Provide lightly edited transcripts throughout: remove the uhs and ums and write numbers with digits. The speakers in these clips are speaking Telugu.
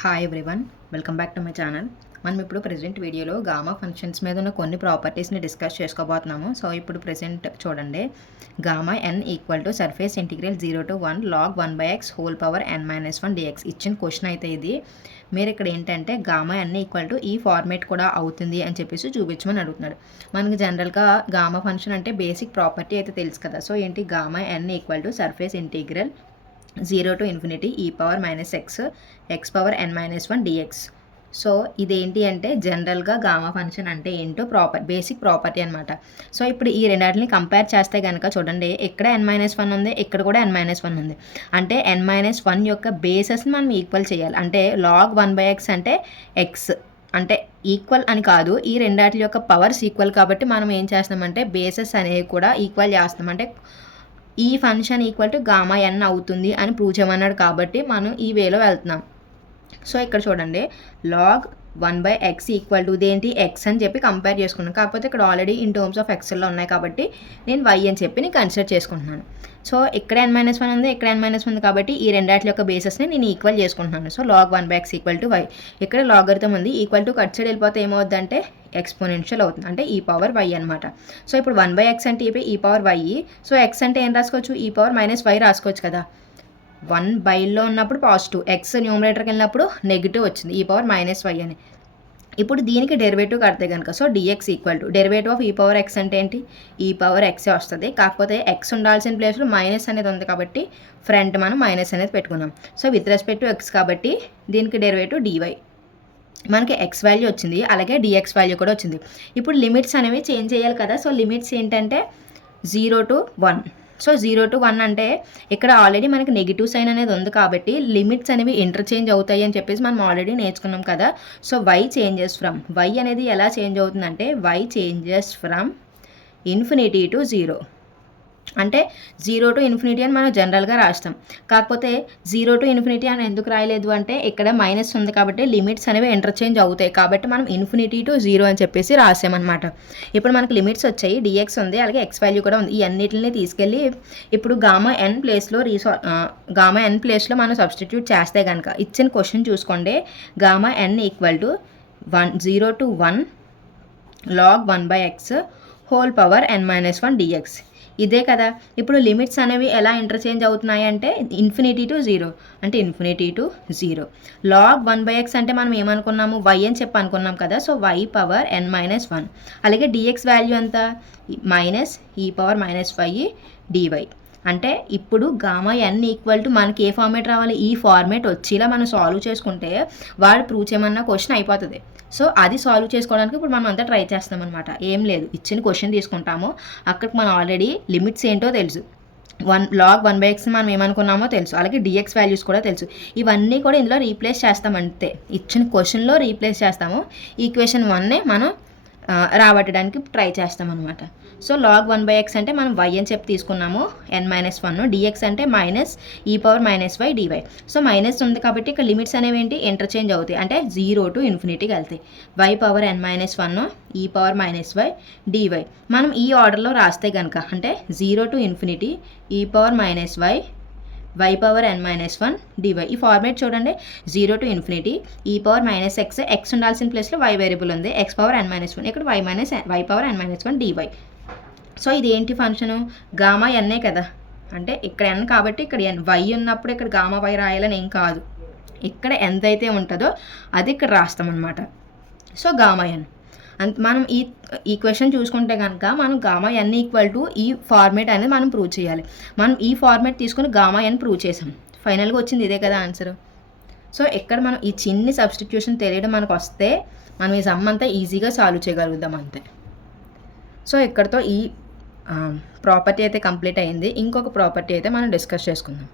Hi everyone, welcome back to my channel. మనం ఇప్పుడు ప్రెజెంట్ వీడియోలో గామా ఫంక్షన్స్ మీద ఉన్న కొన్ని ప్రాపర్టీస్ని డిస్కస్ చేసుకోబోతున్నాము. సో ఇప్పుడు ప్రెజెంట్ చూడండి, gamma n equal to surface integral 0 to 1 log 1/x whole power n-1 dx ఇచ్చిన క్వశ్చన్ అయితే ఇది. మీరు ఇక్కడ ఏంటంటే గామా ఎన్ ఈక్వల్ టు ఈ ఫార్మేట్ కూడా అవుతుంది అని చెప్పేసి చూపించమని అడుగుతున్నాడు. మనకి జనరల్గా గామా ఫంక్షన్ అంటే బేసిక్ ప్రాపర్టీ అయితే తెలుసు కదా. సో ఏంటి, gamma n equal to surface integral 0 to infinity e power minus x power n-1 dx. So ఇదేంటి అంటే జనరల్గా గామా ఫంక్షన్ అంటే ఏంటో బేసిక్ ప్రాపర్టీ అనమాట. సో ఇప్పుడు ఈ రెండాటిని కంపేర్ చేస్తే కనుక చూడండి, ఇక్కడ n-1 ఉంది, ఇక్కడ కూడా n-1 ఉంది. అంటే n-1 యొక్క బేసెస్ని మనం ఈక్వల్ చేయాలి. అంటే log 1/x అంటే x అంటే ఈక్వల్ అని కాదు, ఈ రెండాటి యొక్క పవర్స్ ఈక్వల్ కాబట్టి మనం ఏం చేస్తామంటే బేసెస్ అనేవి కూడా ఈక్వల్ చేస్తాం. అంటే ఈ ఫంక్షన్ ఈక్వల్ టు గామా ఎన్ అవుతుంది అని ప్రూవ్ చేయమన్నాడు కాబట్టి మనం ఈ వేలో వెళ్తున్నాం. సో ఇక్కడ చూడండి, లాగ్ 1/x ఈక్వల్ టు దేంటి ఎక్స్ అని చెప్పి కంపేర్ చేసుకున్నాను. కాకపోతే ఇక్కడ ఆల్రెడీ ఇన్ టర్మ్స్ ఆఫ్ ఎక్స్లో ఉన్నాయి కాబట్టి నేను y అని చెప్పి నేను కన్సిడర్ చేసుకుంటున్నాను. సో ఇక్కడ n-1 ఉంది, ఇక్కడ n-1 ఉంది కాబట్టి ఈ రెండాటి యొక్క బేసెస్ని నేను ఈక్వల్ చేసుకుంటున్నాను. So log 1/x equal to y. ఇక్కడ లాగరిథం ఉంది, ఈక్వల్ టు కట్ సైడ్ వెళ్ళిపోతే ఏమవుద్దంటే ఎక్స్పోనెన్షియల్ అవుతుంది, అంటే ఈ పవర్ y అనమాట. సో ఇప్పుడు 1/x అంటే e power y. So x అంటే ఏం రాసుకోవచ్చు, ఈ పవర్ -y రాసుకోవచ్చు కదా. 1/లో ఉన్నప్పుడు పాజిటివ్, ఎక్స్ న్యూమరేటర్కి వెళ్ళినప్పుడు నెగిటివ్ వచ్చింది, ఈ పవర్ -y అని. ఇప్పుడు దీనికి డెరివేటివ్ కడితే కనుక so dx equal to derivative of ఈ పవర్ x అంటే ఏంటి, ఈ పవర్ x వస్తుంది. కాకపోతే x ఉండాల్సిన ప్లేస్లో మైనస్ అనేది ఉంది కాబట్టి ఫ్రంట్ మనం మైనస్ అనేది పెట్టుకున్నాం. So with respect to x కాబట్టి దీనికి డెరివేటివ్ dy. మనకి x వాల్యూ వచ్చింది, అలాగే dx వాల్యూ కూడా వచ్చింది. ఇప్పుడు లిమిట్స్ అనేవి చేంజ్ చేయాలి కదా. సో లిమిట్స్ ఏంటంటే 0 to 1. సో 0 to 1 అంటే ఇక్కడ ఆల్రెడీ మనకి నెగిటివ్ సైన్ అనేది ఉంది కాబట్టి లిమిట్స్ అనేవి ఇంటర్చేంజ్ అవుతాయి అని చెప్పేసి మనం ఆల్రెడీ నేర్చుకున్నాం కదా. So y changes from, y అనేది ఎలా చేంజ్ అవుతుందంటే y changes from infinity to 0. అంటే 0 to infinity అని మనం జనరల్గా రాస్తాం. కాకపోతే 0 to infinity అని ఎందుకు రాయలేదు అంటే ఇక్కడ మైనస్ ఉంది కాబట్టి లిమిట్స్ అనేవి ఇంటర్చేంజ్ అవుతాయి కాబట్టి మనం ఇన్ఫినిటీ టు 0 అని చెప్పేసి రాసామన్నమాట. ఇప్పుడు మనకు లిమిట్స్ వచ్చాయి, dx ఉంది, అలాగే x వాల్యూ కూడా ఉంది. ఈ అన్నిటిని తీసుకెళ్ళి ఇప్పుడు గామా ఎన్ ప్లేస్లో మనం సబ్స్టిట్యూట్ చేస్తే కనుక ఇచ్చిన క్వశ్చన్ చూసుకోండి, gamma n equal to 0 to 1 log 1/x whole power n-1 dx. ఇదే కదా. ఇప్పుడు లిమిట్స్ అనేవి ఎలా ఇంటర్చేంజ్ అవుతున్నాయి అంటే ఇన్ఫినిటీ టు 0 అంటే ఇన్ఫినిటీ టు 0. లాగ్ 1/x అంటే మనం ఏమనుకున్నాము, y అని చెప్పి అనుకున్నాం కదా. సో y పవర్ n-1, అలాగే dx వాల్యూ ఎంత, మైనస్ ఈ పవర్ -y dy. అంటే ఇప్పుడు గామా ఎన్ ఈక్వల్ టు మనకి ఏ ఫార్మేట్ రావాలి, ఈ ఫార్మేట్ వచ్చేలా మనం సాల్వ్ చేసుకుంటే వాడు ప్రూవ్ చేయమన్న క్వశ్చన్ అయిపోతుంది. సో అది సాల్వ్ చేసుకోవడానికి ఇప్పుడు మనం అంతా ట్రై చేస్తాం అనమాట. ఏం లేదు, ఇచ్చిన క్వశ్చన్ తీసుకుంటాము, అక్కడికి మనం ఆల్రెడీ లిమిట్స్ ఏంటో తెలుసు, log 1/x మనం ఏమనుకున్నామో తెలుసు, అలాగే dx వాల్యూస్ కూడా తెలుసు. ఇవన్నీ కూడా ఇందులో రీప్లేస్ చేస్తాం, అంతే. ఇచ్చిన క్వశ్చన్లో రీప్లేస్ చేస్తాము, ఈక్వేషన్ 1నే మనం రాబట్టడానికి ట్రై చేస్తాం అనమాట. సో log 1/x అంటే మనం y అని చెప్పి తీసుకున్నాము, n-1, dx అంటే మైనస్ ఈ power -y dy. So minus ఉంది కాబట్టి ఇక్కడ లిమిట్స్ అనేవి ఏంటి ఇంటర్చేంజ్ అవుతాయి, అంటే 0 to infinity వెళ్తాయి. y పవర్ n-1 ఈ పవర్ -y dy. మనం ఈ ఆర్డర్లో రాస్తే కనుక అంటే 0 to infinity ఈ power -y power n-1 dy. ఈ ఫార్మేట్ చూడండి, 0 to infinity ఈ పవర్ -x ఉండాల్సిన ప్లేస్లో y వేరియబుల్ ఉంది, x పవర్ n-1, ఇక్కడ y power n-1 dy. So ఇది ఏంటి ఫంక్షను, గామా ఎన్నే కదా. అంటే ఇక్కడ n కాబట్టి ఇక్కడ n, y ఉన్నప్పుడు ఇక్కడ గామా y రాయాలని ఏం కాదు, ఇక్కడ ఎంతైతే ఉంటుందో అది ఇక్కడ రాస్తామన్నమాట. సో గామా ఎన్ మనం ఈ క్వశ్చన్ చూసుకుంటే కనుక మనం గామా ఎన్ ఈక్వల్ టు ఈ ఫార్మేట్ అనేది మనం ప్రూవ్ చేయాలి. మనం ఈ ఫార్మేట్ తీసుకుని గామా ఎన్ ప్రూవ్ చేసాం, ఫైనల్గా వచ్చింది ఇదే కదా ఆన్సర్. సో ఇక్కడ మనం ఈ చిన్ని సబ్స్టిట్యూషన్ తెలియడం మనకు వస్తే మనం ఈ సమ్ అంతా ఈజీగా సాల్వ్ చేయగలుగుతాం, అంతే. సో ఇక్కడతో ఈ ప్రాపర్టీ అయితే కంప్లీట్ అయింది. ఇంకొక ప్రాపర్టీ అయితే మనం డిస్కస్ చేసుకుందాం.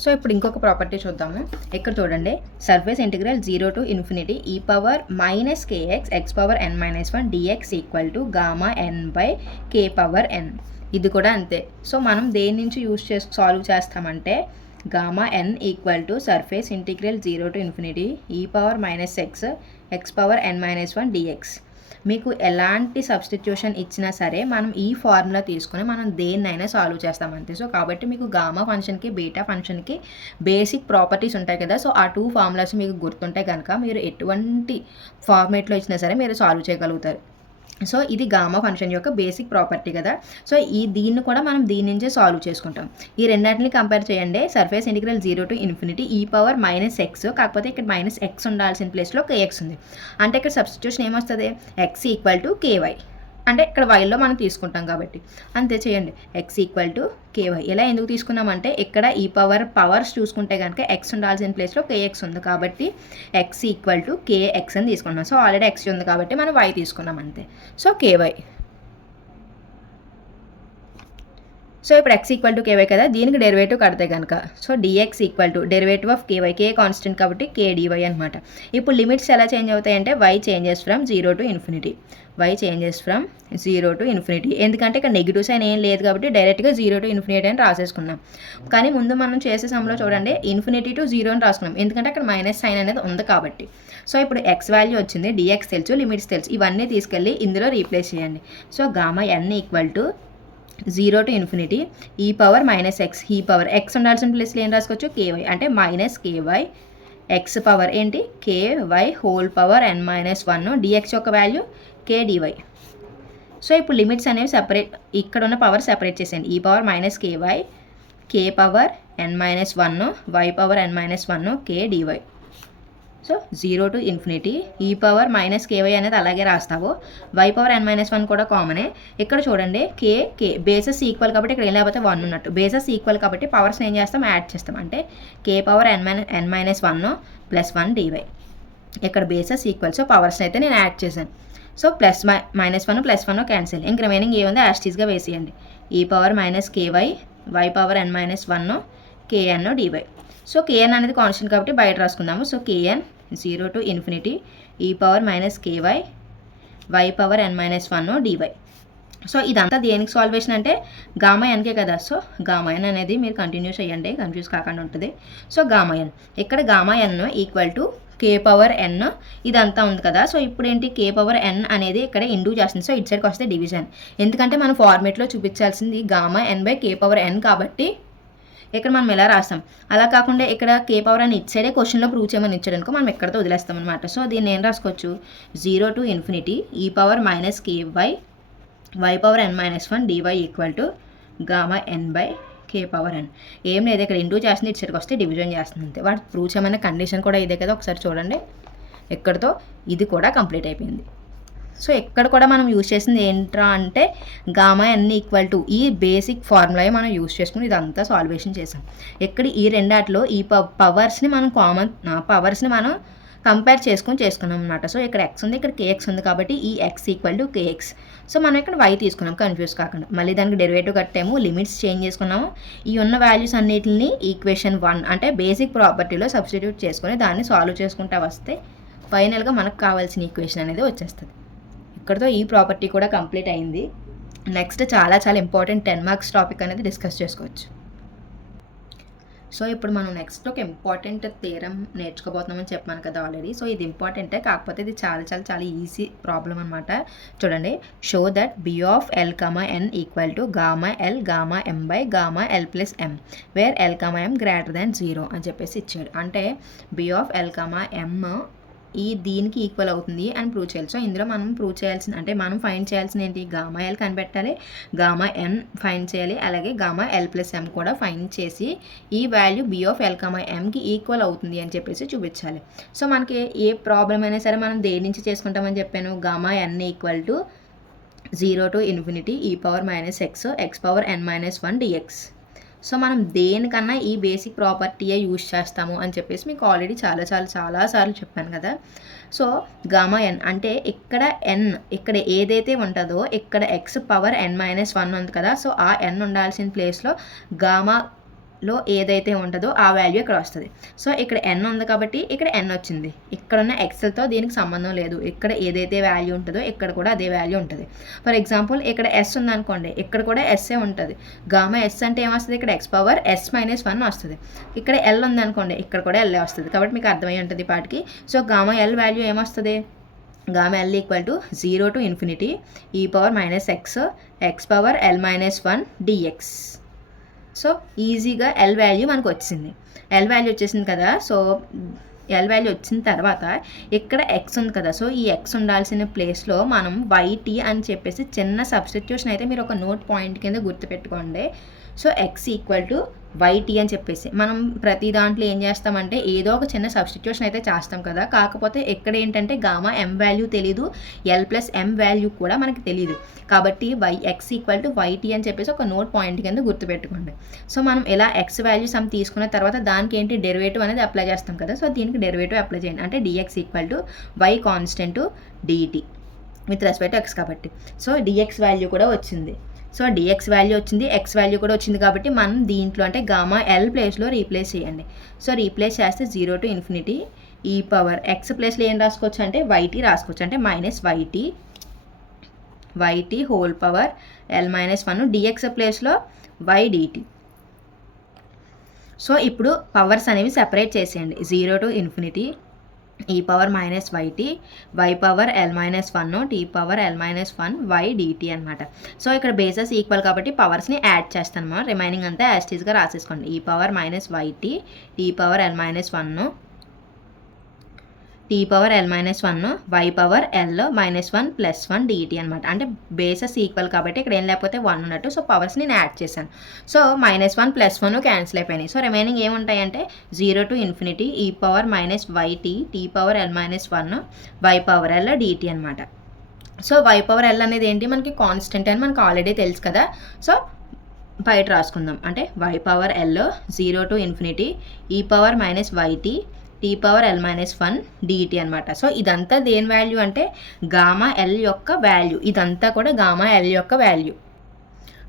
సో ఇప్పుడు ఇంకొక ప్రాపర్టీ చూద్దాము. ఇక్కడ చూడండి, సర్ఫేస్ ఇంటిగ్రల్ 0 to infinity ఈ power -kx x power n-1 dx equal to gamma n/k power n. ఇది కూడా అంతే. సో మనం దేని నుంచి సాల్వ్ చేస్తామంటే gamma n equal to surface integral 0 to infinity ఈ power -x x power n-1 dx. మీకు ఎలాంటి సబ్స్టిట్యూషన్ ఇచ్చినా సరే మనం ఈ ఫార్ములా తీసుకుని మనం దేన్నైనా సాల్వ్ చేస్తాం అంతే. సో కాబట్టి మీకు గామా ఫంక్షన్కి బీటా ఫంక్షన్కి బేసిక్ ప్రాపర్టీస్ ఉంటాయి కదా. సో ఆ 2 ఫార్ములాస్ మీకు గుర్తుంటే కనుక మీరు ఎటువంటి ఫార్మేట్లో ఇచ్చినా సరే మీరు సాల్వ్ చేయగలుగుతారు. సో ఇది గామా ఫంక్షన్ యొక్క బేసిక్ ప్రాపర్టీ కదా. సో దీన్ని కూడా మనం దీని నుంచే సాల్వ్ చేసుకుంటాం. ఈ రెండింటిని కంపేర్ చేయండి. సర్ఫేస్ ఇంటిగ్రల్ 0 to ∞ e⁻−x, కాకపోతే ఇక్కడ -x ఉండాల్సిన ప్లేస్లో kx ఉంది. అంటే ఇక్కడ సబ్స్టిట్యూషన్ ఏమొస్తుంది, x = ky. అంటే ఇక్కడ వైలో మనం తీసుకుంటాం కాబట్టి అంతే చేయండి. x = ky. ఇలా ఎందుకు తీసుకున్నామంటే ఇక్కడ ఈ పవర్స్ చూసుకుంటే కనుక x ఉండాల్సిన ప్లేస్లో kx ఉంది కాబట్టి x = kx అని తీసుకున్నాం. సో ఆల్రెడీ x ఉంది కాబట్టి మనం y తీసుకున్నాం అంతే. So ky. సో ఇప్పుడు x = ky కదా, దీనికి డెరివేటివ్ కడితే కనుక so dx = derivative of ky. k constant కాబట్టి k dy అనమాట. ఇప్పుడు లిమిట్స్ ఎలా చేంజ్ అవుతాయంటే y changes from 0 to ∞. y changes from 0 to ∞. ఎందుకంటే ఇక్కడ నెగిటివ్ సైన్ ఏం లేదు కాబట్టి డైరెక్ట్గా 0 to ∞ అని రాసేసుకున్నాం. కానీ ముందు మనం చేసే సమ్లో చూడండి ∞ to 0 అని రాసుకున్నాం, ఎందుకంటే అక్కడ మైనస్ సైన్ అనేది ఉంది కాబట్టి. సో ఇప్పుడు x వాల్యూ వచ్చింది, dx తెలుసు, లిమిట్స్ తెలుసు, ఇవన్నీ తీసుకెళ్ళి ఇందులో రీప్లేస్ చేయండి. So gamma n = 0 to ∞ e⁻−x. x ఉండాల్సిన ప్లేస్లో ఏం రాసుకోవచ్చు, ky. అంటే -ky x పవర్ ఏంటి ky n-1 dx యొక్క వాల్యూ k dy. సో ఇప్పుడు లిమిట్స్ అనేవి సెపరేట్, ఇక్కడ ఉన్న పవర్ సెపరేట్ చేసేయండి. e⁻−ky k power n-1 y power n-1 k dy. So 0 to ∞ e⁻−ky అనేది అలాగే రాస్తావు. y పవర్ n-1 కూడా కామనే. ఇక్కడ చూడండి k బేసెస్ ఈక్వల్ కాబట్టి ఇక్కడ ఏం లేకపోతే 1 ఉన్నట్టు. బేసెస్ ఈక్వల్ కాబట్టి పవర్స్ ఏం చేస్తాం, యాడ్ చేస్తాం. అంటే k పవర్ n-1 + 1 dy. ఇక్కడ బేసెస్ ఈక్వల్, సో పవర్స్ అయితే నేను యాడ్ చేశాను. సో +-1 +1 క్యాన్సిల్, ఇంక రిమైనింగ్ ఏముందో యాస్టీస్గా వేసేయండి. e⁻−ky y power n-1 kn dy. So kn అనేది కాన్స్టెంట్ కాబట్టి బయట రాసుకుందాము. So kn 0 to ∞ e⁻−ky y power n-1 dy. So ఇదంతా దేనికి సాల్వేషన్ అంటే గామా ఎన్కే కదా. సో గామా ఎన్ అనేది మీరు కంటిన్యూ చేయండి, కన్ఫ్యూజ్ కాకుండా ఉంటుంది. సో గామా ఎన్, ఇక్కడ గామా ఎన్ = k పవర్ n ఇదంతా ఉంది కదా. సో ఇప్పుడు ఏంటి, k పవర్ n అనేది ఇక్కడ ఇండూ చేస్తుంది. సో ఇటు సైడ్కి వస్తే డివిజన్, ఎందుకంటే మనం ఫార్మేట్లో చూపించాల్సింది గామా n/k పవర్ n కాబట్టి ఇక్కడ మనం ఎలా రాస్తాం. అలా కాకుండా ఇక్కడ k పవర్ n ఇటు సైడే క్వశ్చన్లో ప్రూవ్ చేయమని ఇచ్చాడనుకో మనం ఎక్కడితో వదిలేస్తాం అనమాట. సో దీన్ని ఏం రాసుకోవచ్చు, 0 to ∞ e⁻−ky y power n-1 dy = gamma n/k power n. ఏం లేదు, ఇక్కడ ఇంటూ చేస్తుంది, ఇటు సైడ్కి వస్తే డివిజన్ చేస్తుంది అంతే. వాడు ప్రూవ్ చేయమన్న కండిషన్ కూడా ఇదే కదా, ఒకసారి చూడండి. ఎక్కడితో ఇది కూడా కంప్లీట్ అయిపోయింది. సో ఇక్కడ కూడా మనం యూజ్ చేసింది ఏంట్రా అంటే గామా n = ఈ బేసిక్ ఫార్ములా మనం యూజ్ చేసుకుని ఇదంతా సాల్వేషన్ చేసాం. ఇక్కడ ఈ రెండాటిలో ఈ పవర్స్ని మనం పవర్స్ని మనం కంపేర్ చేసుకున్నాం అనమాట. సో ఇక్కడ x ఉంది, ఇక్కడ kx ఉంది కాబట్టి ఈ x = kx. సో మనం ఇక్కడ y తీసుకున్నాం, కన్ఫ్యూజ్ కాకుండా. మళ్ళీ దానికి డెరివేటివ్ కట్టాము, లిమిట్స్ చేంజ్ చేసుకున్నాము. ఈ ఉన్న వాల్యూస్ అన్నిటిని ఈక్వేషన్ 1 అంటే బేసిక్ ప్రాపర్టీలో సబ్స్టిట్యూట్ చేసుకుని దాన్ని సాల్వ్ చేసుకుంటా వస్తే ఫైనల్గా మనకు కావాల్సిన ఈక్వేషన్ అనేది వచ్చేస్తుంది. ఇక్కడతో ఈ ప్రాపర్టీ కూడా కంప్లీట్ అయింది. నెక్స్ట్ చాలా ఇంపార్టెంట్ 10 మార్క్స్ టాపిక్ అనేది డిస్కస్ చేసుకోవచ్చు. సో ఇప్పుడు మనం నెక్స్ట్ ఒక ఇంపార్టెంట్ థియరం నేర్చుకోబోతున్నామని చెప్పాను కదా ఆల్రెడీ. సో ఇది ఇంపార్టెంటే, కాకపోతే ఇది చాలా ఈజీ ప్రాబ్లం అనమాట. చూడండి, show that b of l, n = gamma l gamma m/l + m where l, m > 0 అని చెప్పేసి ఇచ్చాడు. అంటే b of l, m దీనికి ఈక్వల్ అవుతుంది అని ప్రూవ్ చేయాలి. సో ఇందులో మనం ప్రూవ్ చేయాల్సిన అంటే మనం ఫైండ్ చేయాల్సిన ఏంటి, గామా ఎల్ కనిపెట్టాలి, గామా ఎన్ ఫైండ్ చేయాలి, అలాగే గామా l + m కూడా ఫైండ్ చేసి ఈ వాల్యూ b of l, mకి ఈక్వల్ అవుతుంది అని చెప్పేసి చూపించాలి. సో మనకి ఏ ప్రాబ్లం అయినా సరే మనం దేని నుంచి చేసుకుంటామని చెప్పాను, gamma n = 0 to ∞ e⁻−x x power n-1 dx. So మనం దేనికన్నా ఈ బేసిక్ ప్రాపర్టీయే యూజ్ చేస్తాము అని చెప్పేసి మీకు ఆల్రెడీ చాలాసార్లు చెప్పాను కదా. సో గామా ఎన్ అంటే ఇక్కడ ఎన్ ఇక్కడ ఏదైతే ఉంటుందో ఇక్కడ x పవర్ n-1 ఉంది కదా. సో ఆ n ఉండాల్సిన ప్లేస్లో గామాలో ఏదైతే ఉంటుందో ఆ వాల్యూ ఇక్కడ వస్తుంది. సో ఇక్కడ n ఉంది కాబట్టి ఇక్కడ n వచ్చింది. ఇక్కడ ఉన్న xలతో దీనికి సంబంధం లేదు, ఇక్కడ ఏదైతే వాల్యూ ఉంటుందో ఇక్కడ కూడా అదే వాల్యూ ఉంటుంది. ఫర్ ఎగ్జాంపుల్ ఇక్కడ s ఉందనుకోండి, ఇక్కడ కూడా ఎస్ఏ ఉంటుంది. గామా s అంటే ఏమొస్తుంది, ఇక్కడ x పవర్ s-1 వస్తుంది. ఇక్కడ l ఉందనుకోండి, ఇక్కడ కూడా l వస్తుంది. కాబట్టి మీకు అర్థమై ఉంటుంది పాటికి. సో గామా l వాల్యూ ఏమొస్తుంది, gamma L equal to 0 to infinity e power minus x power L minus 1 D X. So ఈజీగా ఎల్ వాల్యూ మనకు వచ్చింది. ఎల్ వాల్యూ వచ్చేసింది కదా. సో ఎల్ వాల్యూ వచ్చిన తర్వాత ఇక్కడ ఎక్స్ ఉంది కదా. సో ఈ ఎక్స్ ఉండాల్సిన ప్లేస్లో మనం వైటీ అని చెప్పేసి చిన్న సబ్స్టిట్యూషన్ అయితే మీరు ఒక నోట్ పాయింట్ కింద గుర్తుపెట్టుకోండి. So x equal to y t అని చెప్పేసి మనం ప్రతి దాంట్లో ఏం చేస్తామంటే ఏదో ఒక చిన్న సబ్స్టిట్యూషన్ అయితే చేస్తాం కదా. కాకపోతే ఇక్కడ ఏంటంటే గామా ఎం వాల్యూ తెలీదు, ఎల్ ప్లస్ ఎం వాల్యూ కూడా మనకి తెలియదు. కాబట్టి ఎక్స్ ఈక్వల్ టు వైటీ అని చెప్పేసి ఒక నోట్ పాయింట్ కింద గుర్తుపెట్టుకోండి. సో మనం ఇలా ఎక్స్ వాల్యూ సమ్ తీసుకున్న తర్వాత దానికి ఏంటి డెరివేటివ్ అనేది అప్లై చేస్తాం కదా. సో దీనికి డెరివేటివ్ అప్లై చేయండి. అంటే d x equal to y constant d t with respect x కాబట్టి. సో డిఎక్స్ వాల్యూ కూడా వచ్చింది. సో డిఎక్స్ వాల్యూ వచ్చింది, ఎక్స్ వాల్యూ కూడా వచ్చింది కాబట్టి మనం దీంట్లో అంటే గామా ఎల్ ప్లేస్లో రీప్లేస్ చేయండి. సో రీప్లేస్ చేస్తే 0 to infinity e power x ప్లేస్లో ఏం రాసుకోవచ్చు అంటే వైటీ రాసుకోవచ్చు. అంటే minus y t whole power L minus 1 d x ప్లేస్లో వై డిటీ. సో ఇప్పుడు పవర్స్ అనేవి సెపరేట్ చేసేయండి. 0 to infinity e power minus y t y power L minus 1 t power L minus 1 y d t అనమాట. సో ఇక్కడ బేసెస్ ఈక్వల్ కాబట్టి పవర్స్ని యాడ్ చేస్తాను. రిమైనింగ్ అంతా యాస్టీస్గా రాసేసుకోండి. E power minus YT tea power L minus 1 t power L minus 1 y power L minus 1 plus 1 dt అనమాట. అంటే బేసెస్ ఈక్వల్ కాబట్టి ఇక్కడ ఏం లేకపోతే 1 ఉన్నట్టు. సో పవర్స్ నేను యాడ్ చేశాను. సో మైనస్ 1 ప్లస్ 1 క్యాన్సిల్ అయిపోయినాయి. సో రిమైనింగ్ ఏముంటాయంటే 0 to infinity e power minus YT tea power L minus 1 y power l d t అనమాట. సో వై పవర్ ఎల్ అనేది ఏంటి మనకి కాన్స్టెంట్ అని మనకు ఆల్రెడీ తెలుసు కదా. సో బయట రాసుకుందాం. అంటే y power L 0 to infinity e power minus YT tea power L minus 1 dt అనమాట. సో ఇదంతా దేని వాల్యూ అంటే గామా ఎల్ యొక్క వాల్యూ. ఇదంతా కూడా గామా ఎల్ యొక్క వాల్యూ.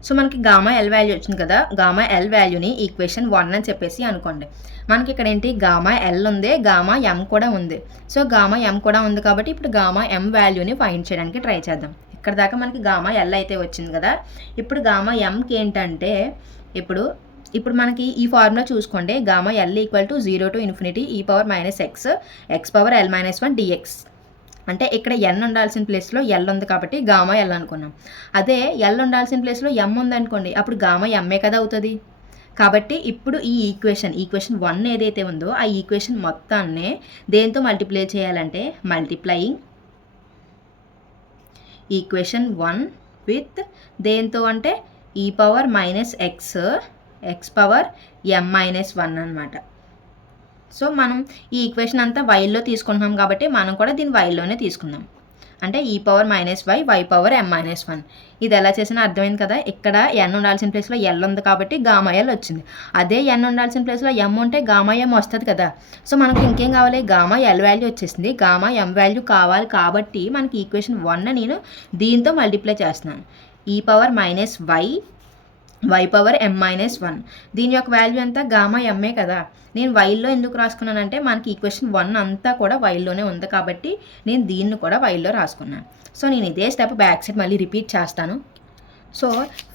సో మనకి గామా ఎల్ వాల్యూ వచ్చింది కదా. గామా ఎల్ వాల్యూని ఈక్వేషన్ 1 అని చెప్పేసి అనుకోండి. మనకి ఇక్కడ ఏంటి గామా ఎల్ ఉంది, గామా ఎం కూడా ఉంది. సో గామా ఎం కూడా ఉంది కాబట్టి ఇప్పుడు గామా ఎం వాల్యూని ఫైండ్ చేయడానికి ట్రై చేద్దాం. ఇక్కడ దాకా మనకి గామా ఎల్ అయితే వచ్చింది కదా. ఇప్పుడు గామా ఎంకి ఏంటంటే ఇప్పుడు మనకి ఈ ఫార్ములా చూసుకోండి. Gamma L equal to 0 to infinity e power minus x power L minus 1 D X. అంటే ఇక్కడ ఎన్ ఉండాల్సిన ప్లేస్లో ఎల్ ఉంది కాబట్టి గామా ఎల్ అనుకున్నాం. అదే ఎల్ ఉండాల్సిన ప్లేస్లో ఎం ఉందనుకోండి, అప్పుడు గామా ఎంఏ కదా అవుతుంది. కాబట్టి ఇప్పుడు ఈ ఈక్వేషన్ 1 ఏదైతే ఉందో ఆ ఈక్వేషన్ మొత్తాన్నే దేంతో మల్టిప్లై చేయాలంటే మల్టిప్లయింగ్ ఈక్వేషన్ 1 విత్ దేంతో అంటే e power minus x power m minus 1 అనమాట. సో మనం ఈ ఈక్వేషన్ అంతా వైల్లో తీసుకుంటున్నాం కాబట్టి మనం కూడా దీన్ని వైల్లోనే తీసుకుందాం. అంటే e power minus y power m minus 1. ఇది ఎలా చేసినా అర్థమైంది కదా. ఇక్కడ ఎన్ ఉండాల్సిన ప్లేస్లో ఎల్ ఉంది కాబట్టి గామా ఎల్ వచ్చింది. అదే ఎన్ ఉండాల్సిన ప్లేస్లో ఎం ఉంటే గామా ఎం వస్తుంది కదా. సో మనకు ఇంకేం కావాలి, గామా ఎల్ వాల్యూ వచ్చేసింది, గామా ఎం వాల్యూ కావాలి కాబట్టి మనకి ఈక్వేషన్ 1 నేను దీంతో మల్టిప్లై చేస్తున్నాను. E power minus y power m minus 1. దీని యొక్క వాల్యూ అంతా గామా ఎంఏ కదా. నేను వైల్లో ఎందుకు రాసుకున్నానంటే మనకి ఈక్వేషన్ 1 అంతా కూడా వైల్లోనే ఉంది కాబట్టి నేను దీన్ని కూడా వైల్లో రాసుకున్నాను. సో నేను ఇదే స్టెప్ బ్యాక్ సైడ్ మళ్ళీ రిపీట్ చేస్తాను. సో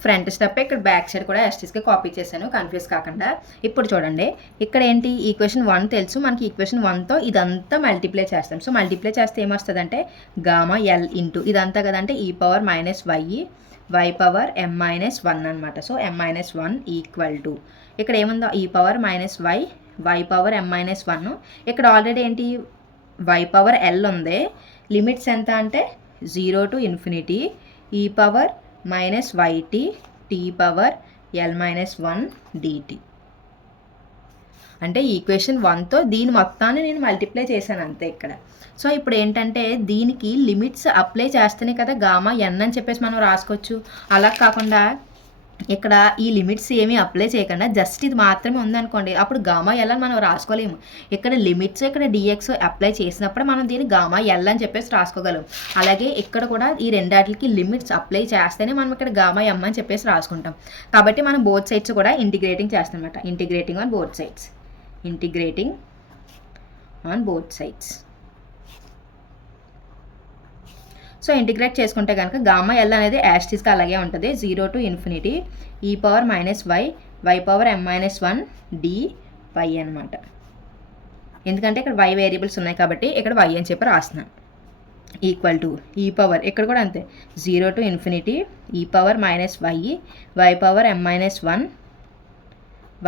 ఫ్రంట్ స్టెప్ ఇక్కడ బ్యాక్ సైడ్ కూడా ఎస్టీస్కి కాపీ చేశాను కన్ఫ్యూజ్ కాకుండా. ఇప్పుడు చూడండి ఇక్కడ ఏంటి ఈక్వేషన్ 1 తెలుసు మనకి. ఈక్వేషన్ 1తో ఇదంతా మల్టిప్లై చేస్తాం. సో మల్టిప్లై చేస్తే ఏమొస్తుంది అంటే గామా ఎల్ ఇంటూ ఇదంతా కదంటే e power minus y power m minus 1 అనమాట. So m minus 1 equal to ఇక్కడ ఏముందో e power minus y power m minus 1. ఇక్కడ ఆల్రెడీ ఏంటి వై పవర్ ఎల్ ఉంది. లిమిట్స్ ఎంత అంటే 0 to infinity e power minus YT tea power L minus 1 d t. అంటే ఈక్వేషన్ 1తో దీని మొత్తాన్ని నేను మల్టిప్లై చేశాను అంతే ఇక్కడ. సో ఇప్పుడు ఏంటంటే దీనికి లిమిట్స్ అప్లై చేస్తేనే కదా గామా ఎన్ అని చెప్పేసి మనం రాసుకోవచ్చు. అలా కాకుండా ఇక్కడ ఈ లిమిట్స్ ఏమీ అప్లై చేయకుండా జస్ట్ ఇది మాత్రమే ఉందనుకోండి, అప్పుడు గామా ఎల్ అని మనం రాసుకోలేము. ఇక్కడ లిమిట్స్ ఇక్కడ డిఎక్స్ అప్లై చేసినప్పుడు మనం దీన్ని గామా ఎల్ అని చెప్పేసి రాసుకోగలం. అలాగే ఇక్కడ కూడా ఈ రెండాటికి లిమిట్స్ అప్లై చేస్తేనే మనం ఇక్కడ గామా ఎం అని చెప్పేసి రాసుకుంటాం. కాబట్టి మనం బోత్ సైడ్స్ కూడా ఇంటిగ్రేటింగ్ చేస్తాం అనమాట. Integrating on both sides. So integrate చేసుకుంటే కనుక గామా ఎల్ అనేది యాస్టీస్గా అలాగే ఉంటుంది. 0 to infinity e power minus y power m minus 1 d y అనమాట. ఎందుకంటే ఇక్కడ వై వేరియబుల్స్ ఉన్నాయి కాబట్టి ఇక్కడ వై అని చెప్పి రాస్తున్నాను. ఈక్వల్ టు ఈ పవర్ ఇక్కడ కూడా అంతే 0 to infinity e power minus y power m minus 1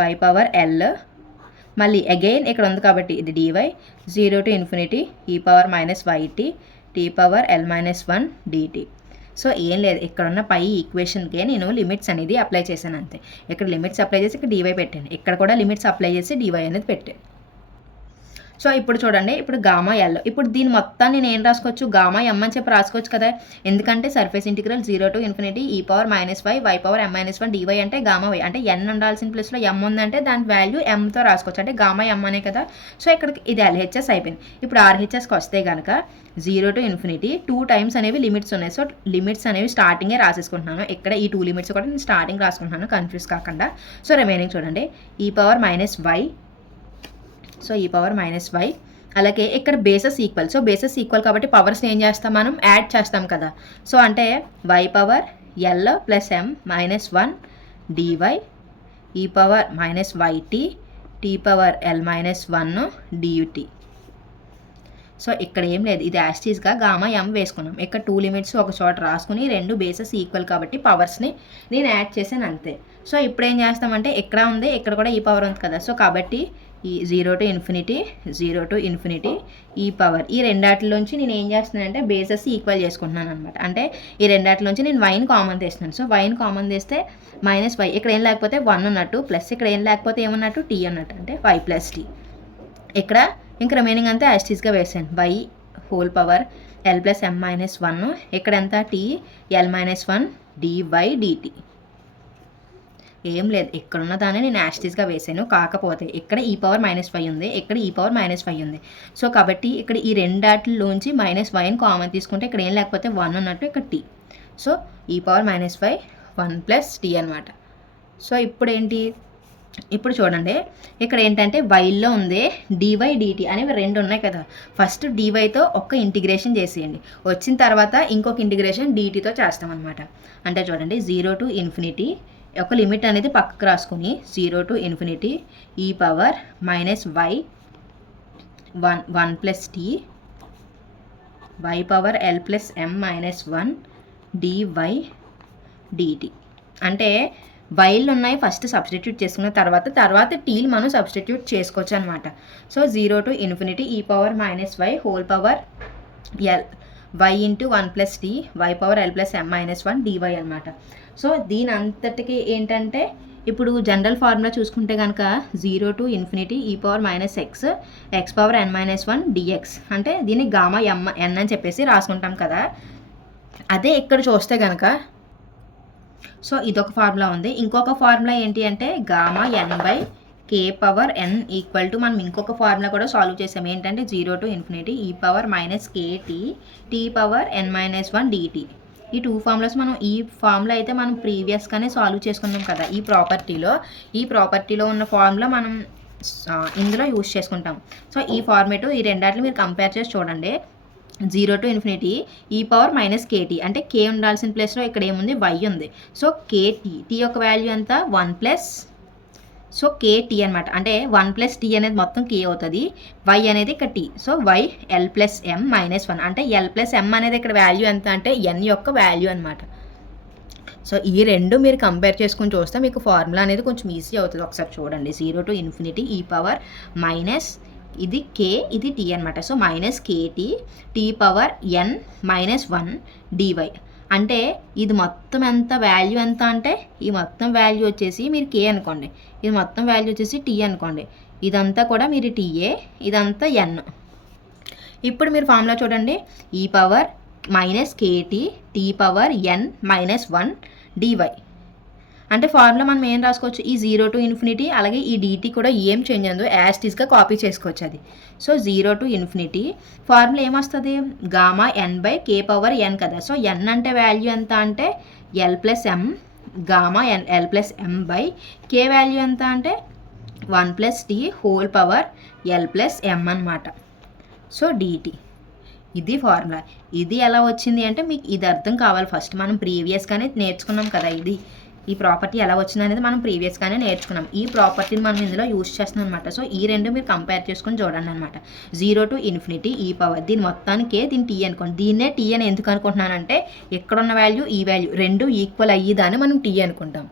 y power l మళ్ళీ అగైన్ ఇక్కడ ఉంది కాబట్టి ఇది dy 0 to infinity e power minus yt t power l minus 1 dt. So ఏం లేదు, ఇక్కడ ఉన్న పై ఈక్వేషన్కే నేను లిమిట్స్ అనేది అప్లై చేశాను అంతే. ఇక్కడ లిమిట్స్ అప్లై చేసి ఇక్కడ dy పెట్టాను, ఇక్కడ కూడా లిమిట్స్ అప్లై చేసి dy అనేది పెట్టాను. సో ఇప్పుడు చూడండి, ఇప్పుడు గామా ఎల్, ఇప్పుడు దీని మొత్తాన్ని నేను ఏం రాసుకోవచ్చు, గామా ఎమ్ అని చెప్పి రాసుకోవచ్చు కదా. ఎందుకంటే surface integral 0 to infinity e power minus y power m minus 1 dy అంటే గామా y, అంటే n ఉండాల్సిన ప్లేస్లో m ఉందంటే దాని వాల్యూ mతో రాసుకోవచ్చు, అంటే గామా m అనే కదా. సో ఇక్కడికి ఇది LHS అయిపోయింది. ఇప్పుడు RHSకి వస్తే కనుక 0 to infinity 2 times అనేవి లిమిట్స్ ఉన్నాయి. సో లిమిట్స్ అనేవి స్టార్టింగే రాసేసుకుంటున్నాను. ఇక్కడ ఈ 2 లిమిట్స్ కూడా నేను స్టార్టింగ్ రాసుకుంటున్నాను కన్ఫ్యూజ్ కాకుండా. సో రిమైనింగ్ చూడండి, ఈ power minus y, so e power minus y, అలాగే ఇక్కడ bases equal. So bases equal కాబట్టి పవర్స్ని ఏం చేస్తాం, మనం యాడ్ చేస్తాం కదా. సో అంటే y power l plus m minus 1 dy ఈ power minus yt t power l minus 1 dut. So ఇక్కడ ఏం లేదు, ఇది యాస్టీస్గా గామా ఎం వేసుకున్నాం. ఇక్కడ 2 లిమిట్స్ ఒక చోట రాసుకుని 2 బేసెస్ ఈక్వల్ కాబట్టి పవర్స్ని నేను యాడ్ చేశాను అంతే. సో ఇప్పుడు ఏం చేస్తామంటే ఇక్కడ ఉంది, ఇక్కడ కూడా ఈ పవర్ ఉంది కదా. సో కాబట్టి ఈ 0 to infinity ఈ పవర్, ఈ రెండాటిలోంచి నేను ఏం చేస్తున్నానంటే బేసెస్ ఈక్వల్ చేసుకుంటున్నాను అనమాట. అంటే ఈ రెండాటిలోంచి నేను వైన్ కామన్ తీస్తున్నాను. సో వైన్ కామన్ తీస్తే మైనస్ y, ఇక్కడ ఏం లేకపోతే 1 ఉన్నట్టు, ప్లస్ ఇక్కడ ఏం లేకపోతే ఏమన్నట్టు t అన్నట్టు, అంటే y ప్లస్ t. ఇక్కడ ఇంకా రిమైనింగ్ అంతా యాస్టీస్గా వేసాను, y whole power l plus m minus 1, ఇక్కడ ఎంత t l minus 1 dy dt. ఏం లేదు, ఇక్కడ ఉన్న దాన్ని నేను యాస్టీస్గా వేసాను. కాకపోతే ఇక్కడ ఈ పవర్ మైనస్ 5 ఉంది, ఇక్కడ ఈ పవర్ మైనస్ 5 ఉంది. సో కాబట్టి ఇక్కడ ఈ రెండాటిలోంచి మైనస్ వైని కామన్ తీసుకుంటే ఇక్కడ ఏం లేకపోతే 1 ఉన్నట్టు, ఇక్కడ t. So e power minus 5 1 plus t అనమాట. సో ఇప్పుడు ఏంటి, ఇప్పుడు చూడండి, ఇక్కడ ఏంటంటే వైల్లో ఉంది dy dt అనేవి 2 ఉన్నాయి కదా. ఫస్ట్ dyతో ఒక్క ఇంటిగ్రేషన్ చేసేయండి, వచ్చిన తర్వాత ఇంకొక ఇంటిగ్రేషన్ dtతో చేస్తామన్నమాట. అంటే చూడండి, 0 to infinity ఒక లిమిట్ అనేది పక్కకు రాసుకుని 0 to infinity ఈ power minus y 1 plus t y power l plus m minus 1 dy dt. అంటే వైల్ ఉన్నాయి, ఫస్ట్ సబ్స్టిట్యూట్ చేసుకున్న తర్వాత టీలు మనం సబ్స్టిట్యూట్ చేసుకోవచ్చు అనమాట. సో 0 to infinity ఈ power minus y whole power l y into 1 plus t y power l plus m minus 1 dy అనమాట. సో దీని అంతటికి ఏంటంటే ఇప్పుడు జనరల్ ఫార్ములా చూసుకుంటే కనుక 0 to infinity ఈ power minus x power n minus 1 dx, అంటే దీన్ని గామా m n అని చెప్పేసి రాసుకుంటాం కదా. అదే ఇక్కడ చూస్తే కనుక, సో ఇదొక ఫార్ములా ఉంది. ఇంకొక ఫార్ములా ఏంటి అంటే gamma n by k power n equal to, మనం ఇంకొక ఫార్ములా కూడా సాల్వ్ చేసాం. ఏంటంటే 0 to infinity ఈ power minus kt t power n minus 1 dt. ఈ 2 ఫార్ములాస్ మనం, ఈ ఫార్ములా అయితే మనం ప్రీవియస్గానే సాల్వ్ చేసుకున్నాం కదా ఈ ప్రాపర్టీలో ఉన్న ఫార్ములా మనం ఇందులో యూజ్ చేసుకుంటాం. సో ఈ ఫార్మేట్, ఈ రెండాట్లు మీరు కంపేర్ చేసి చూడండి. 0 to infinity ఈ పవర్ మైనస్ kt, అంటే k ఉండాల్సిన ప్లేస్లో ఇక్కడ ఏముంది, y ఉంది. సో kt, t యొక్క వాల్యూ ఎంత 1 ప్లస్, సో kt అనమాట. అంటే 1 ప్లస్ t అనేది మొత్తం k అవుతుంది, y అనేది ఇక్కడ t. So y l plus m minus 1, అంటే l ప్లస్ m అనేది ఇక్కడ వాల్యూ ఎంత అంటే n యొక్క వాల్యూ అనమాట. సో ఈ రెండు మీరు కంపేర్ చేసుకుని చూస్తే మీకు ఫార్ములా అనేది కొంచెం ఈజీ అవుతుంది. ఒకసారి చూడండి, 0 to infinity ఈ పవర్ మైనస్, ఇది k ఇది t అనమాట. So minus kt t power n minus 1 dy, అంటే ఇది మొత్తం ఎంత వాల్యూ ఎంత అంటే ఈ మొత్తం వాల్యూ వచ్చేసి మీరు k అనుకోండి, ఇది మొత్తం వాల్యూ వచ్చేసి t అనుకోండి, ఇదంతా కూడా మీరు ta, ఇదంతా n. ఇప్పుడు మీరు ఫార్ములా చూడండి, ఈ power minus kt t power n minus 1 dy. అంటే ఫార్ములా మనం ఏం రాసుకోవచ్చు, ఈ 0 to infinity అలాగే ఈ dt కూడా ఏం చేంజ్ అయిందో యాస్టీస్గా కాపీ చేసుకోవచ్చు అది. సో 0 to infinity ఫార్ములా ఏమొస్తుంది, gamma n by k power n కదా. సో n అంటే వాల్యూ ఎంత అంటే l plus m, gamma n l plus m by k value ఎంత అంటే 1 plus t whole power l plus m అనమాట. సో dt, ఇది ఫార్ములా. ఇది ఎలా వచ్చింది అంటే మీకు ఇది అర్థం కావాలి. ఫస్ట్ మనం ప్రీవియస్గానే నేర్చుకున్నాం కదా, ఈ ప్రాపర్టీ ఎలా వచ్చింది అనేది మనం ప్రీవియస్గానే నేర్చుకున్నాం. ఈ ప్రాపర్టీని మనం ఇందులో యూజ్ చేస్తున్నాం అనమాట. సో ఈ రెండు మీరు కంపేర్ చేసుకొని చూడండి అనమాట. 0 to ∞ ఈ పవర్, దీని మొత్తానికే దీని టీ అనుకోండి. దీన్నే టీ అని ఎందుకు అనుకుంటున్నానంటే ఎక్కడున్న వాల్యూ ఈ వాల్యూ రెండు ఈక్వల్ అయ్యేదాన్ని మనం టీ అనుకుంటాం.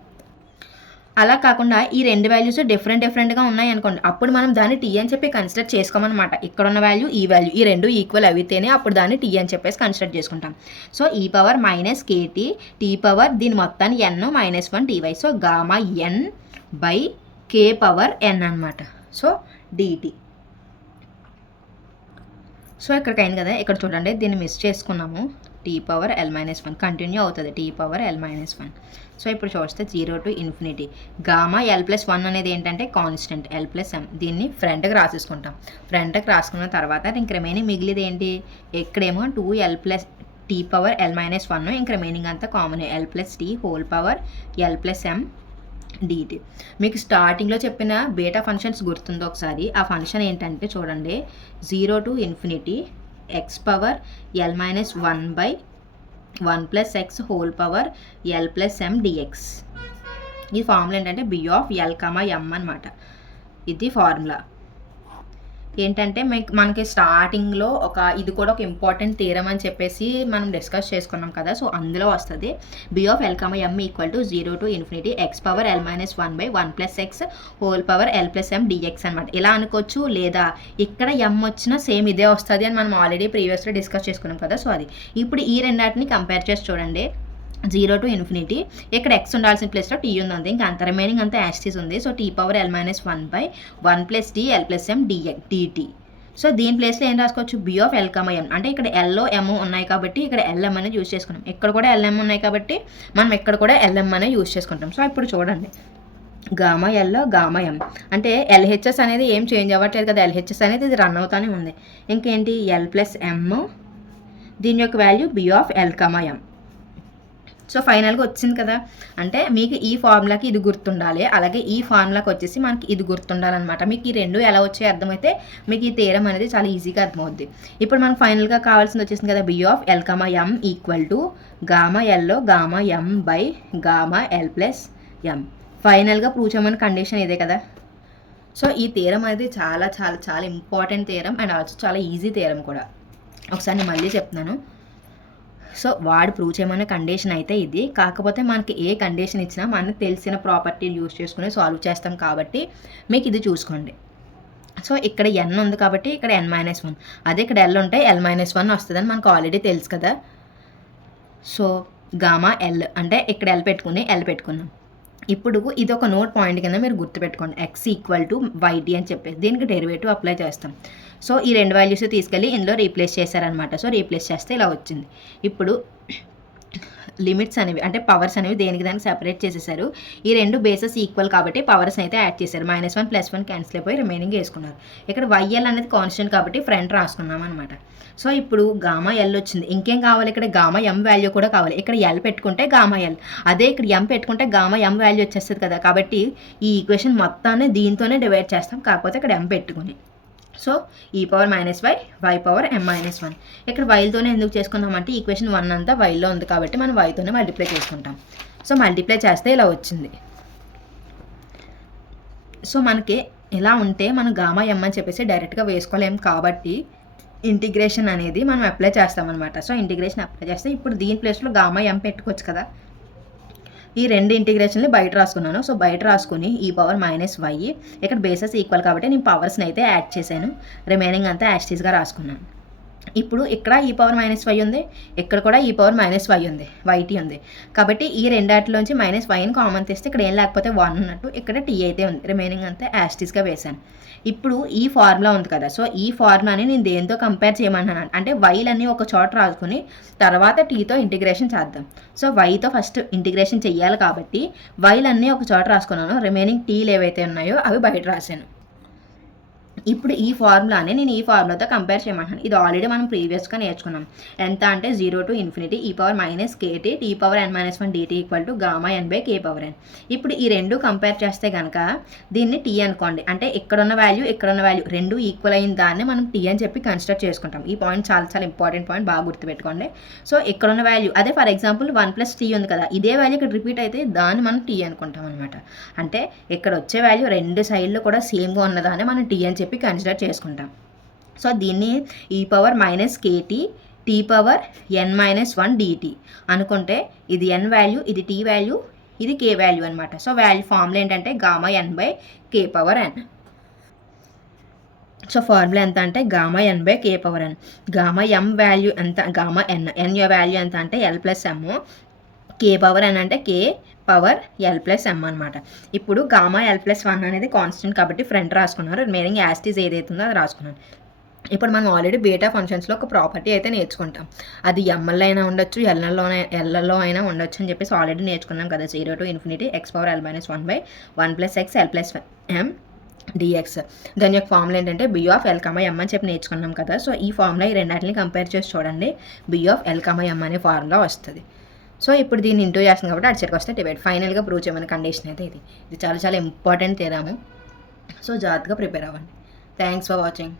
అలా కాకుండా ఈ రెండు వాల్యూస్ డిఫరెంట్గా ఉన్నాయి అనుకోండి, అప్పుడు మనం దాన్ని టీ అని చెప్పి కన్సిడర్ చేసుకోమన్నమాట. ఇక్కడ ఉన్న వాల్యూ ఈ వాల్యూ ఈ రెండు ఈక్వల్ అయితేనే అప్పుడు దాన్ని టీ అని చెప్పేసి కన్సిడర్ చేసుకుంటాం. So e power minus KT tea power దీని మొత్తాన్ని N -1 T Y. So gamma N by K power N అనమాట. So DT. సో ఇక్కడికి అయింది కదా, ఇక్కడ చూడండి దీన్ని మిస్ చేసుకున్నాము. టీ పవర్ L-1 కంటిన్యూ అవుతుంది, టీ పవర్ L-1. సో ఇప్పుడు చూస్తే 0 to ∞. గామా L+1 అనేది ఏంటంటే కాన్స్టెంట్ L+m. దీన్ని ఫ్రంట్కి రాసేసుకుంటాం. ఫ్రంట్కి రాసుకున్న తర్వాత ఇంక రిమైనింగ్ మిగిలిది ఏంటి, ఇక్కడేమో 2L+ టీ పవర్ L-1, ఇంక రిమైనింగ్ అంతా common L+t whole power L+m dt. మీకు స్టార్టింగ్లో చెప్పిన బీటా ఫంక్షన్స్ గుర్తుందో ఒకసారి. ఆ ఫంక్షన్ ఏంటంటే చూడండి, 0 to ∞ x power L-1 by 1 + x whole power L+m dx. ఈ ఫార్ములా ఏంటంటే B(L, M) అనమాట. ఇది ఫార్ములా ఏంటంటే మనకి స్టార్టింగ్లో ఇది కూడా ఒక ఇంపార్టెంట్ థియరం అని చెప్పేసి మనం డిస్కస్ చేసుకున్నాం కదా. సో అందులో వస్తుంది B(L, M) = 0 to ∞ x power L-1 by 1 + x whole power L+m dx అనమాట. ఇలా అనుకోవచ్చు, లేదా ఇక్కడ m వచ్చినా సేమ్ ఇదే వస్తుంది అని మనం ఆల్రెడీ ప్రీవియస్గా డిస్కస్ చేసుకున్నాం కదా. సో అది ఇప్పుడు ఈ రెండాటిని కంపేర్ చేసి చూడండి. 0 to ∞, ఇక్కడ x ఉండాల్సిన ప్లేస్లో t ఉంది, ఇంకా అంత రిమైనింగ్ అంతా యాస్టీస్ ఉంది. So t power L-1 by 1 + t L+m dt. So దీని ప్లేస్లో ఏం రాసుకోవచ్చు, B(L, M) అంటే ఇక్కడ L M ఉన్నాయి కాబట్టి ఇక్కడ LM అనేది యూజ్ చేసుకున్నాం. ఇక్కడ కూడా LM ఉన్నాయి కాబట్టి మనం ఇక్కడ కూడా LM అనేది యూజ్ చేసుకుంటాం. సో ఇప్పుడు చూడండి, గామా L గామా M అంటే LHS అనేది ఏం చేంజ్ అవ్వట్లేదు కదా, LHS అనేది ఇది రన్ అవుతానే ఉంది. ఇంకేంటి L+m, దీని యొక్క వాల్యూ B(L, M). సో ఫైనల్గా వచ్చింది కదా. అంటే మీకు ఈ ఫార్ములాకి ఇది గుర్తుండాలి, అలాగే ఈ ఫార్ములాకి వచ్చేసి మనకి ఇది గుర్తుండాలన్నమాట. మీకు ఈ రెండు ఎలా వచ్చాయో అర్థమైతే మీకు ఈ థియరం అనేది చాలా ఈజీగా అర్థమవుద్ది. ఇప్పుడు మనకు ఫైనల్గా కావాల్సింది వచ్చేసింది కదా, B(L, M) = gamma L gamma M by gamma L+m. ఫైనల్గా ప్రూవ్ చేయమని కండిషన్ ఇదే కదా. సో ఈ థియరం అనేది చాలా చాలా చాలా ఇంపార్టెంట్ థియరం అండ్ ఆల్సో చాలా ఈజీ థియరం కూడా. ఒకసారి నేను మళ్ళీ చెప్తున్నాను. సో వాడు ప్రూవ్ చేయమనే కండిషన్ అయితే ఇది. కాకపోతే మనకి ఏ కండిషన్ ఇచ్చినా మనకు తెలిసిన ప్రాపర్టీని యూజ్ చేసుకుని సాల్వ్ చేస్తాం కాబట్టి మీకు ఇది చూసుకోండి. సో ఇక్కడ n ఉంది కాబట్టి ఇక్కడ n-1, అదే ఇక్కడ L ఉంటే L-1 వస్తుందని మనకు ఆల్రెడీ తెలుసు కదా. సో గామా L అంటే ఇక్కడ L పెట్టుకున్నాం. ఇప్పుడు ఇది ఒక నోట్ పాయింట్ కింద మీరు గుర్తుపెట్టుకోండి, x = yt అని చెప్పేసి దీనికి డెరివేటివ్ అప్లై చేస్తాం. సో ఈ రెండు వాల్యూస్ తీసుకెళ్ళి ఇందులో రీప్లేస్ చేశారనమాట. సో రీప్లేస్ చేస్తే ఇలా వచ్చింది. ఇప్పుడు లిమిట్స్ అనేవి అంటే పవర్స్ అనేవి దేనికి దానికి సెపరేట్ చేసేసారు. ఈ రెండు బేసెస్ ఈక్వల్ కాబట్టి పవర్స్ అయితే యాడ్ చేశారు. -1 + 1 క్యాన్సిల్ అయిపోయి రిమైనింగ్ వేసుకున్నారు. ఇక్కడ YL అనేది కాన్స్టెంట్ కాబట్టి ఫ్రంట్ రాసుకున్నాం అనమాట. సో ఇప్పుడు గామా L వచ్చింది. ఇంకేం కావాలి, ఇక్కడ గామా M వాల్యూ కూడా కావాలి. ఇక్కడ L పెట్టుకుంటే గామా L, అదే ఇక్కడ M పెట్టుకుంటే గామా M వాల్యూ వచ్చేస్తుంది కదా. కాబట్టి ఈ ఈక్వేషన్ మొత్తాన్ని దీంతోనే డివైడ్ చేస్తాం, కాకపోతే ఇక్కడ M పెట్టుకుని. So e power -y y power M-1. ఇక్కడ వైల్తోనే ఎందుకు చేసుకున్నామంటే ఈక్వేషన్ 1 అంతా వైల్లో ఉంది కాబట్టి మనం వైతోనే మల్టిప్లై చేసుకుంటాం. సో మల్టిప్లై చేస్తే ఇలా వచ్చింది. సో మనకి ఇలా ఉంటే మనం గామా M అని చెప్పేసి డైరెక్ట్గా వేసుకోలేం కాబట్టి ఇంటిగ్రేషన్ అనేది మనం అప్లై చేస్తామన్నమాట. సో ఇంటిగ్రేషన్ అప్లై చేస్తే ఇప్పుడు దీని ప్లేస్లో గామా M పెట్టుకోవచ్చు కదా. ఈ రెండు ఇంటిగ్రేషన్లు బయట రాసుకున్నాను. సో బయట రాసుకుని e పవర్ -y, ఇక్కడ బేసెస్ ఈక్వల్ కాబట్టి నేను పవర్స్ని అయితే యాడ్ చేశాను, రిమైనింగ్ అంతా యాస్టీస్గా రాసుకున్నాను. ఇప్పుడు ఇక్కడ e పవర్ -y ఉంది, ఇక్కడ కూడా e పవర్ -y ఉంది, yt ఉంది. కాబట్టి ఈ రెండాటిలోంచి -yని కామన్ తీస్తే ఇక్కడ ఏం లేకపోతే 1 ఉన్నట్టు, ఇక్కడ t అయితే ఉంది, రిమైనింగ్ అంతా యాస్టీస్గా వేశాను. ఇప్పుడు ఈ ఫార్ములా ఉంది కదా. సో ఈ ఫార్ములాని నేను దేంతో కంపేర్ చేయమన్నాను అంటే వైలన్నీ ఒక చోట రాసుకుని తర్వాత టీతో ఇంటిగ్రేషన్ చేద్దాం. సో వైతో ఫస్ట్ ఇంటిగ్రేషన్ చెయ్యాలి కాబట్టి వైలన్నీ ఒక చోట రాసుకున్నాను, రిమైనింగ్ టీలు ఏవైతే ఉన్నాయో అవి బయట రాశాను. ఇప్పుడు ఈ ఫార్ములాని నేను ఈ ఫార్ములాతో కంపేర్ చేయమంటాను. ఇది ఆల్రెడీ మనం ప్రీవియస్గా నేర్చుకున్నాం. ఎంత అంటే 0 to ∞ e power minus KT tea power n minus 1 dt equal to gamma n by K power n. ఇప్పుడు ఈ రెండు కంపేర్ చేస్తే కనుక దీన్ని టీ అనుకోండి. అంటే ఇక్కడున్న వాల్యూ రెండు ఈక్వల్ అయిన దాన్ని మనం టీ అని చెప్పి కన్సిడర్ చేసుకుంటాం. ఈ పాయింట్ చాలా చాలా ఇంపార్టెంట్ పాయింట్, బాగా గుర్తుపెట్టుకోండి. సో ఇక్కడున్న వాల్యూ అదే ఫర్ ఎగ్జాంపుల్ 1 + t ఉంది కదా, ఇదే వాల్యూ ఇక్కడ రిపీట్ అయితే దాన్ని మనం టీ అనుకుంటాం అనమాట. అంటే ఇక్కడ వచ్చే వాల్యూ రెండు సైడ్లు కూడా సేమ్గా ఉన్నదాన్ని మనం టీ అని చెప్పి కన్సిడర్ చేసుకుంటాం. సో దీన్ని e power minus KT tea power n minus 1 dt అనుకుంటే ఇది n వాల్యూ, ఇది t వాల్యూ, ఇది k వాల్యూ అనమాట. సో వాల్యూ ఫార్ములా ఏంటంటే gamma n by K power n. So formula ఎంత అంటే gamma n by K power n. Gamma m value ఎంత, గామా n వాల్యూ ఎంత అంటే l plus m, k power n అంటే k power l plus m అనమాట. ఇప్పుడు గామా ఎల్ ప్లస్ 1 అనేది కాన్స్టెంట్ కాబట్టి ఫ్రంట్ రాసుకున్నారు, రిమైనింగ్ యాస్టీస్ ఏదైతుందో అది రాసుకున్నాను. ఇప్పుడు మనం ఆల్రెడీ బీటా ఫంక్షన్స్లో ఒక ప్రాపర్టీ అయితే నేర్చుకుంటాం. అది ఎంఎల్లో అయినా ఉండొచ్చు, ఎల్ఎల్లో అయినా ఉండొచ్చు అని చెప్పేసి ఆల్రెడీ నేర్చుకున్నాం కదా. 0 to ∞ x power l minus 1 by 1 plus x l plus m d x. దాని యొక్క ఫార్ములా ఏంటంటే B of l comma m అని చెప్పి నేర్చుకున్నాం కదా. సో ఈ ఫార్ములా ఈ రెండింటిని కంపేర్ చేసి చూడండి, బి ఆఫ్ ఎల్ కమా ఎమ్ అనే ఫార్ములా వస్తుంది. సో ఇప్పుడు దీన్ని ఇంటూ చేస్తాం కాబట్టి అటు సరికి వస్తే డివైడ్. ఫైనల్గా ప్రూవ్ చేయమని కండిషన్ అయితే ఇది చాలా చాలా ఇంపార్టెంట్ తేదాము. సో జాగ్రత్తగా ప్రిపేర్ అవ్వండి. Thanks for watching.